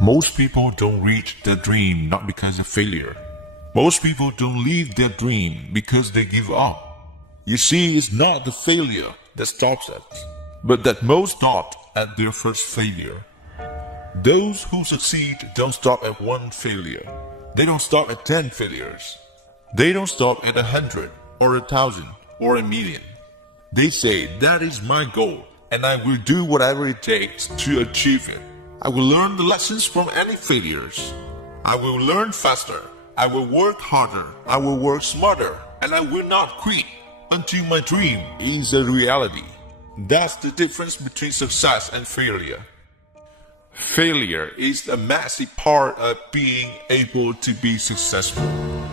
Most people don't reach their dream not because of failure. Most people don't leave their dream because they give up. You see, it's not the failure that stops us, but that most stop at their first failure. Those who succeed don't stop at one failure. They don't stop at 10 failures. They don't stop at 100 or 1,000 or 1,000,000. They say, that is my goal, and I will do whatever it takes to achieve it. I will learn the lessons from any failures. I will learn faster. I will work harder. I will work smarter. And I will not quit until my dream is a reality. That's the difference between success and failure. Failure is a massive part of being able to be successful.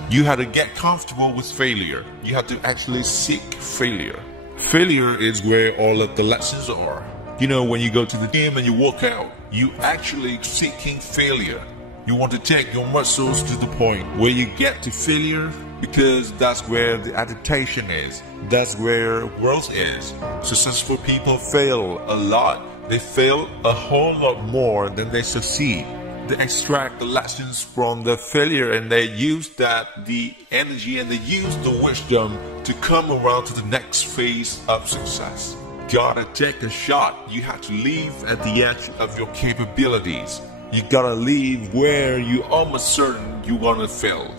You have to get comfortable with failure. You have to actually seek failure. Failure is where all of the lessons are. You know, when you go to the gym and you work out, you actually seeking failure. You want to take your muscles to the point where you get to failure, because that's where the adaptation is. That's where growth is. Successful people fail a lot. They fail a whole lot more than they succeed. They extract the lessons from the failure and they use the energy, and they use the wisdom to come around to the next phase of success. Gotta take a shot. You have to leave at the edge of your capabilities. You gotta leave where you're almost certain you're gonna fail.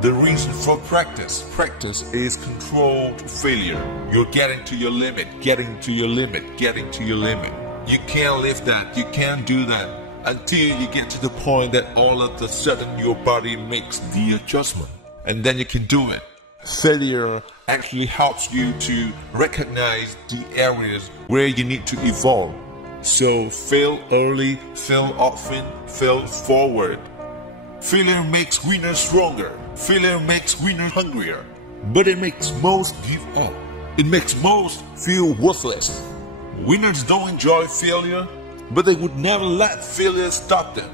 The reason for practice is controlled failure. You're getting to your limit, getting to your limit, getting to your limit. You can't live that, you can't do that until you get to the point that all of a sudden your body makes the adjustment, and then you can do it. Failure actually helps you to recognize the areas where you need to evolve. So fail early, fail often, fail forward. Failure makes winners stronger. Failure makes winners hungrier. But it makes most give up. It makes most feel worthless. Winners don't enjoy failure, but they would never let failure stop them.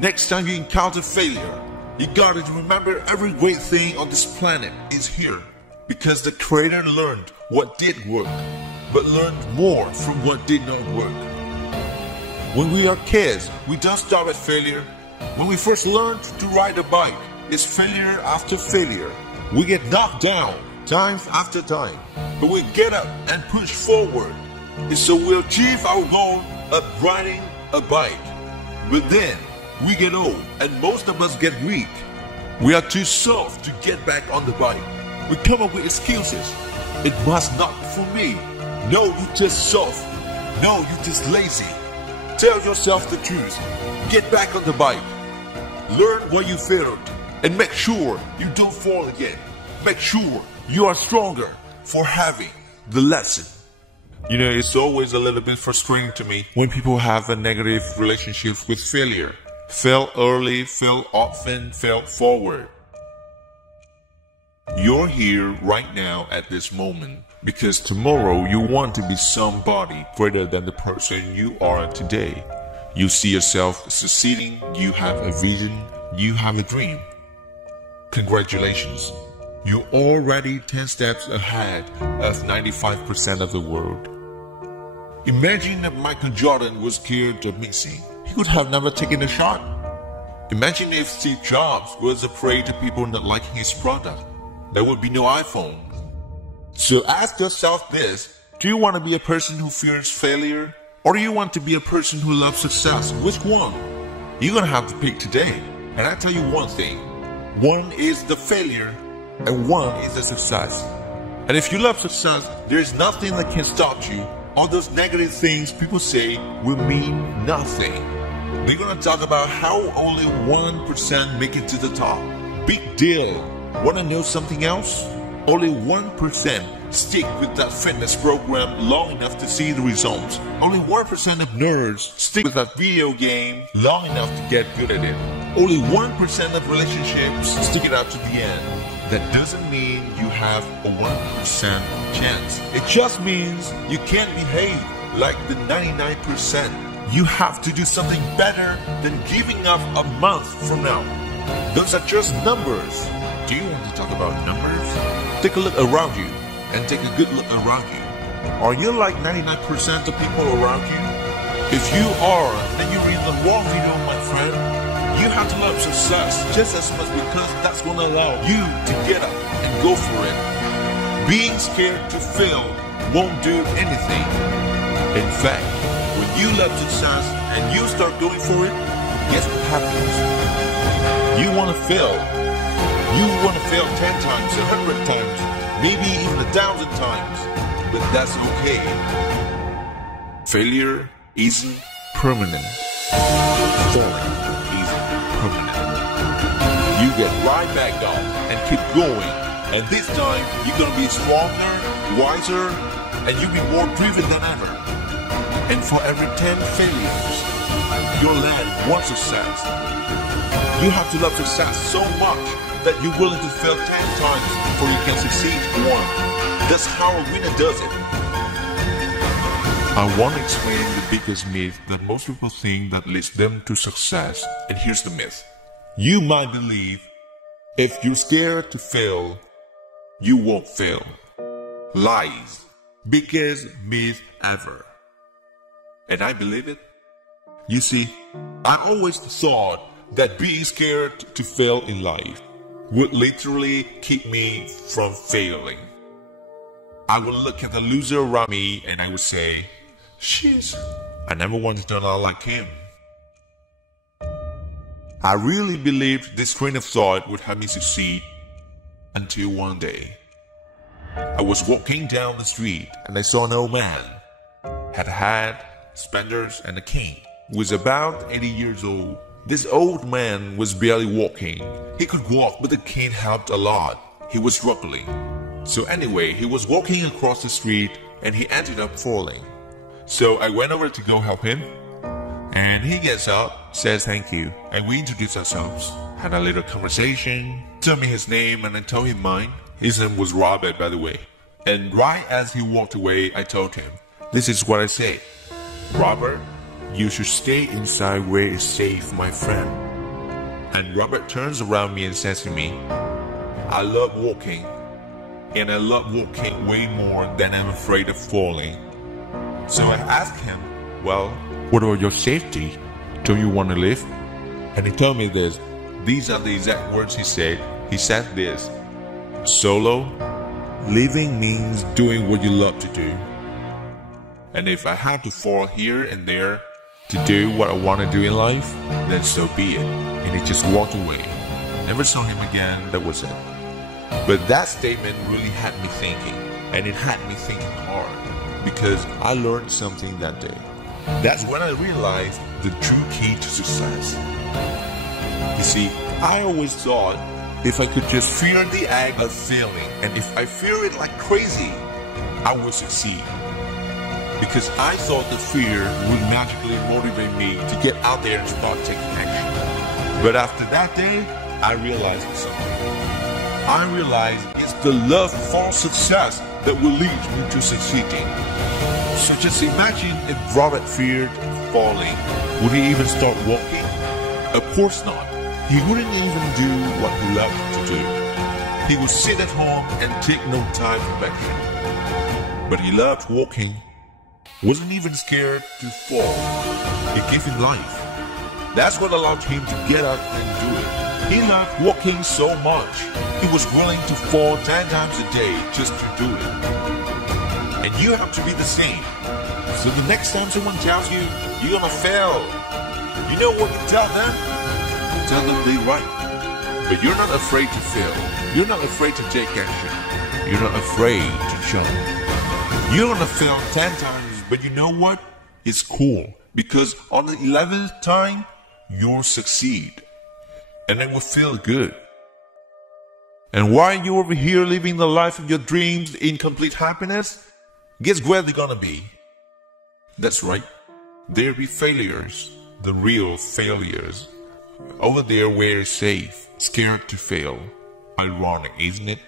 Next time you encounter failure, you gotta remember every great thing on this planet is here, because the Creator learned what did work, but learned more from what did not work. When we are kids, we don't stop at failure. When we first learned to ride a bike, it's failure after failure. We get knocked down time after time, but we get up and push forward. And so we'll achieve our goal of riding a bike. But then we get old and most of us get weak. We are too soft to get back on the bike. We come up with excuses. It must not be for me. No, you're just soft. No, you're just lazy. Tell yourself the truth. Get back on the bike. Learn what you failed and make sure you don't fall again. Make sure you are stronger for having the lesson. You know, it's always a little bit frustrating to me when people have a negative relationship with failure. Fail early, fail often, fail forward. You're here right now at this moment because tomorrow you want to be somebody greater than the person you are today. You see yourself succeeding, you have a vision, you have a dream. Congratulations. You're already 10 steps ahead of 95% of the world. Imagine if Michael Jordan was scared of missing. He could have never taken a shot. Imagine if Steve Jobs was afraid of people not liking his product. There would be no iPhone. So ask yourself this: do you want to be a person who fears failure? Or do you want to be a person who loves success? Which one? You're gonna have to pick today. And I tell you one thing. One is the failure and one is the success. And if you love success, there is nothing that can stop you. All those negative things people say will mean nothing. We're gonna talk about how only 1% make it to the top. Big deal. Wanna know something else? Only 1% stick with that fitness program long enough to see the results. Only 1% of nerds stick with that video game long enough to get good at it. Only 1% of relationships stick it out to the end. That doesn't mean you have a 1% chance. It just means you can't behave like the 99%. You have to do something better than giving up a month from now. Those are just numbers. Do you want to talk about numbers? Take a look around you and take a good look around you. Are you like 99% of people around you? If you are and you're in the wrong video, my friend, you have to love success just as much because that's going to allow you to get up and go for it. Being scared to fail won't do anything. In fact, when you love success and you start going for it, guess what happens? You want to fail. You want to fail 10 times, 100 times, maybe even 1,000 times. But that's okay. Failure isn't permanent. Falling isn't permanent. You get right back up and keep going. And this time, you're going to be stronger, wiser, and you'll be more driven than ever. And for every 10 failures, you'll land one success. You have to love success so much that you're willing to fail 10 times before you can succeed one. That's how a winner does it. I want to explain the biggest myth that most people think that leads them to success. And here's the myth. You might believe if you're scared to fail, you won't fail. Lies. Biggest myth ever. And I believe it. You see, I always thought that being scared to fail in life would literally keep me from failing. I would look at the loser around me and I would say, "Jeez, I never once done out like him." I really believed this train of thought would have me succeed until one day. I was walking down the street and I saw an old man. Had a hat, suspenders, and a cane. He was about 80 years old. This old man was barely walking. He could walk, but the cane helped a lot. He was struggling. So anyway, he was walking across the street and he ended up falling. So I went over to go help him. And he gets up, says thank you, and we introduced ourselves. Had a little conversation, told me his name and I told him mine. His name was Robert, by the way. And right as he walked away, I told him, this is what I say. Robert, you should stay inside where it's safe, my friend. And Robert turns around me and says to me, I love walking. And I love walking way more than I'm afraid of falling. So I asked him, well, what about your safety? Don't you want to live? And he told me this. These are the exact words he said. He said this, Solo, living means doing what you love to do. And if I have to fall here and there to do what I want to do in life, then so be it. And he just walked away. Never saw him again, that was it. But that statement really had me thinking. And it had me thinking hard. Because I learned something that day. That's when I realized the true key to success. You see, I always thought if I could just fear the act of failing, and if I fear it like crazy, I would succeed. Because I thought the fear would magically motivate me to get out there and start taking action. But after that day, I realized something. I realized it's the love for success that will lead me to succeeding. So just imagine if Robert feared falling. Would he even start walking? Of course not. He wouldn't even do what he loved to do. He would sit at home and take no time for action. But he loved walking. Wasn't even scared to fall. It gave him life. That's what allowed him to get up and do it. He loved walking so much. He was willing to fall 10 times a day just to do it. And you have to be the same. So the next time someone tells you you're gonna fail, you know what you tell them? Tell them they're right. But you're not afraid to fail. You're not afraid to take action. You're not afraid to jump. You're gonna fail 10 times, but you know what? It's cool. Because on the 11th time, you'll succeed. And it will feel good. And why are you over here living the life of your dreams in complete happiness? Guess where they're gonna be? That's right. There'll be failures. The real failures. Over there where it's safe. Scared to fail. Ironic, isn't it?